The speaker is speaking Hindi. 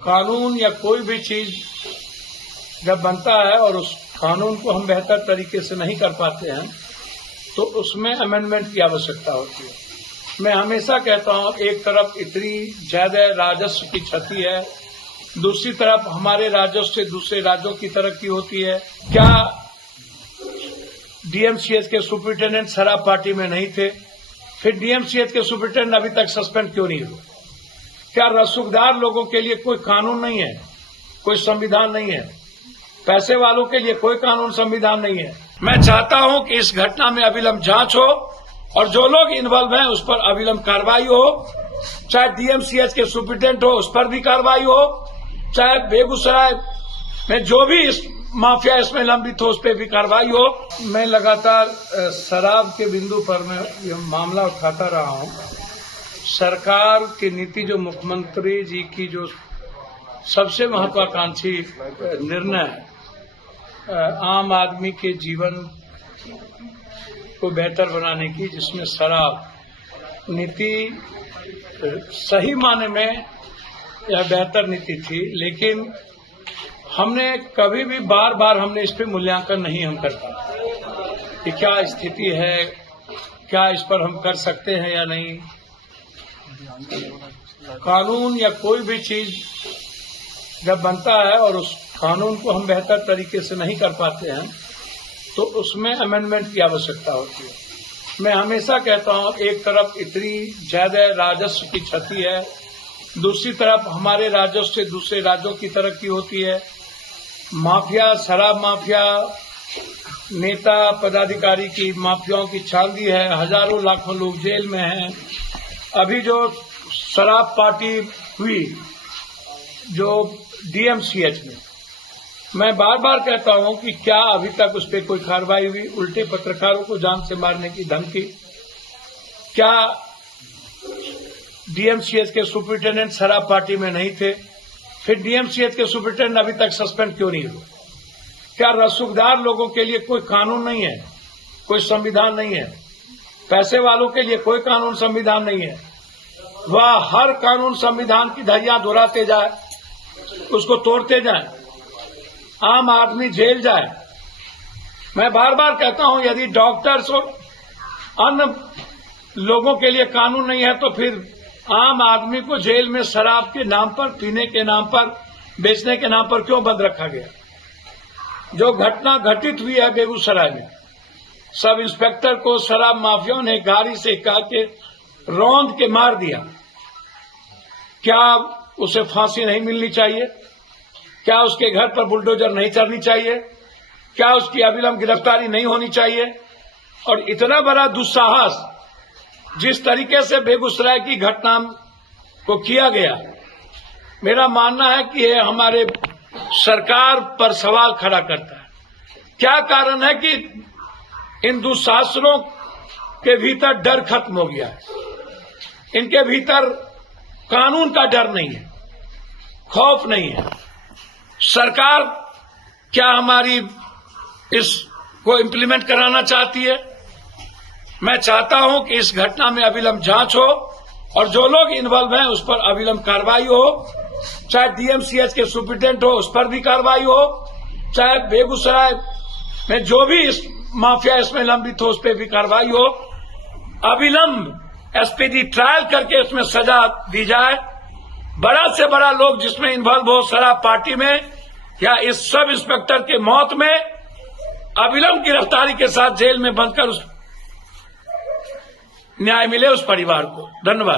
कानून या कोई भी चीज जब बनता है और उस कानून को हम बेहतर तरीके से नहीं कर पाते हैं तो उसमें अमेंडमेंट की आवश्यकता होती है। मैं हमेशा कहता हूं, एक तरफ इतनी ज्यादा राजस्व की क्षति है, दूसरी तरफ हमारे राजस्व से दूसरे राज्यों की तरक्की होती है। क्या डीएमसीएच के सुपरिटेंडेंट शराब पार्टी में नहीं थे? फिर डीएमसीएच के सुपरिटेंडेंट अभी तक सस्पेंड क्यों नहीं हुए? क्या रसूखदार लोगों के लिए कोई कानून नहीं है, कोई संविधान नहीं है? पैसे वालों के लिए कोई कानून संविधान नहीं है। मैं चाहता हूं कि इस घटना में अविलंब जांच हो और जो लोग इन्वॉल्व हैं उस पर अविलंब कार्रवाई हो। चाहे डीएमसीएच के सुपरिटेंडेंट हो उस पर भी कार्रवाई हो, चाहे बेगूसराय में जो भी इस माफिया इसमें लंबित हो उस पर भी कार्रवाई हो। मैं लगातार शराब के बिंदु पर मैं ये मामला उठाता रहा हूं। सरकार की नीति, जो मुख्यमंत्री जी की जो सबसे महत्वाकांक्षी निर्णय है, आम आदमी के जीवन को बेहतर बनाने की, जिसमें शराब नीति सही माने में यह बेहतर नीति थी, लेकिन हमने कभी भी बार हमने इस पे मूल्यांकन नहीं हम करते कि क्या स्थिति है, क्या इस पर हम कर सकते हैं या नहीं। कानून या कोई भी चीज जब बनता है और उस कानून को हम बेहतर तरीके से नहीं कर पाते हैं तो उसमें अमेंडमेंट की आवश्यकता होती है। मैं हमेशा कहता हूं, एक तरफ इतनी ज्यादा राजस्व की क्षति है, दूसरी तरफ हमारे राजस्व से दूसरे राज्यों की तरक्की होती है। माफिया, शराब माफिया, नेता पदाधिकारी की माफियाओं की चांदी है, हजारों लाखों लोग जेल में हैं। अभी जो शराब पार्टी हुई जो डीएमसीएच में, मैं बार कहता हूं कि क्या अभी तक उस पर कोई कार्रवाई हुई? उल्टे पत्रकारों को जान से मारने की धमकी। क्या डीएमसीएच के सुपरिटेंडेंट शराब पार्टी में नहीं थे? फिर डीएमसीएच के सुपरिटेंडेंट अभी तक सस्पेंड क्यों नहीं हुए? क्या रसूखदार लोगों के लिए कोई कानून नहीं है, कोई संविधान नहीं है? पैसे वालों के लिए कोई कानून संविधान नहीं है। वह हर कानून संविधान की धज्जियां दोहराते जाए, उसको तोड़ते जाए, आम आदमी जेल जाए। मैं बार कहता हूं, यदि डॉक्टर्स और अन्य लोगों के लिए कानून नहीं है तो फिर आम आदमी को जेल में शराब के नाम पर, पीने के नाम पर, बेचने के नाम पर क्यों बंद रखा गया? जो घटना घटित हुई है बेगूसराय में, सब इंस्पेक्टर को शराब माफियाओं ने गाड़ी से कहा के रौंद के मार दिया। क्या उसे फांसी नहीं मिलनी चाहिए? क्या उसके घर पर बुलडोजर नहीं चलनी चाहिए? क्या उसकी अविलंब गिरफ्तारी नहीं होनी चाहिए? और इतना बड़ा दुस्साहस जिस तरीके से बेगूसराय की घटना को किया गया, मेरा मानना है कि यह हमारे सरकार पर सवाल खड़ा करता है। क्या कारण है कि इन दुशासनों के भीतर डर खत्म हो गया है? इनके भीतर कानून का डर नहीं है, खौफ नहीं है। सरकार क्या हमारी इसको इम्प्लीमेंट कराना चाहती है? मैं चाहता हूं कि इस घटना में अविलंब जांच हो और जो लोग इन्वॉल्व हैं उस पर अविलंब कार्रवाई हो। चाहे डीएमसीएच के सुपरिटेंडेंट हो उस पर भी कार्रवाई हो, चाहे बेगूसराय में जो भी इस माफिया इसमें लंबित हो उस पर भी कार्रवाई हो। अविलंब एसपीडी ट्रायल करके उसमें सजा दी जाए। बड़ा से बड़ा लोग जिसमें इन्वॉल्व हो शराब पार्टी में या इस सब इंस्पेक्टर के मौत में, अविलंब गिरफ्तारी के साथ जेल में बंद कर उस न्याय मिले उस परिवार को। धन्यवाद।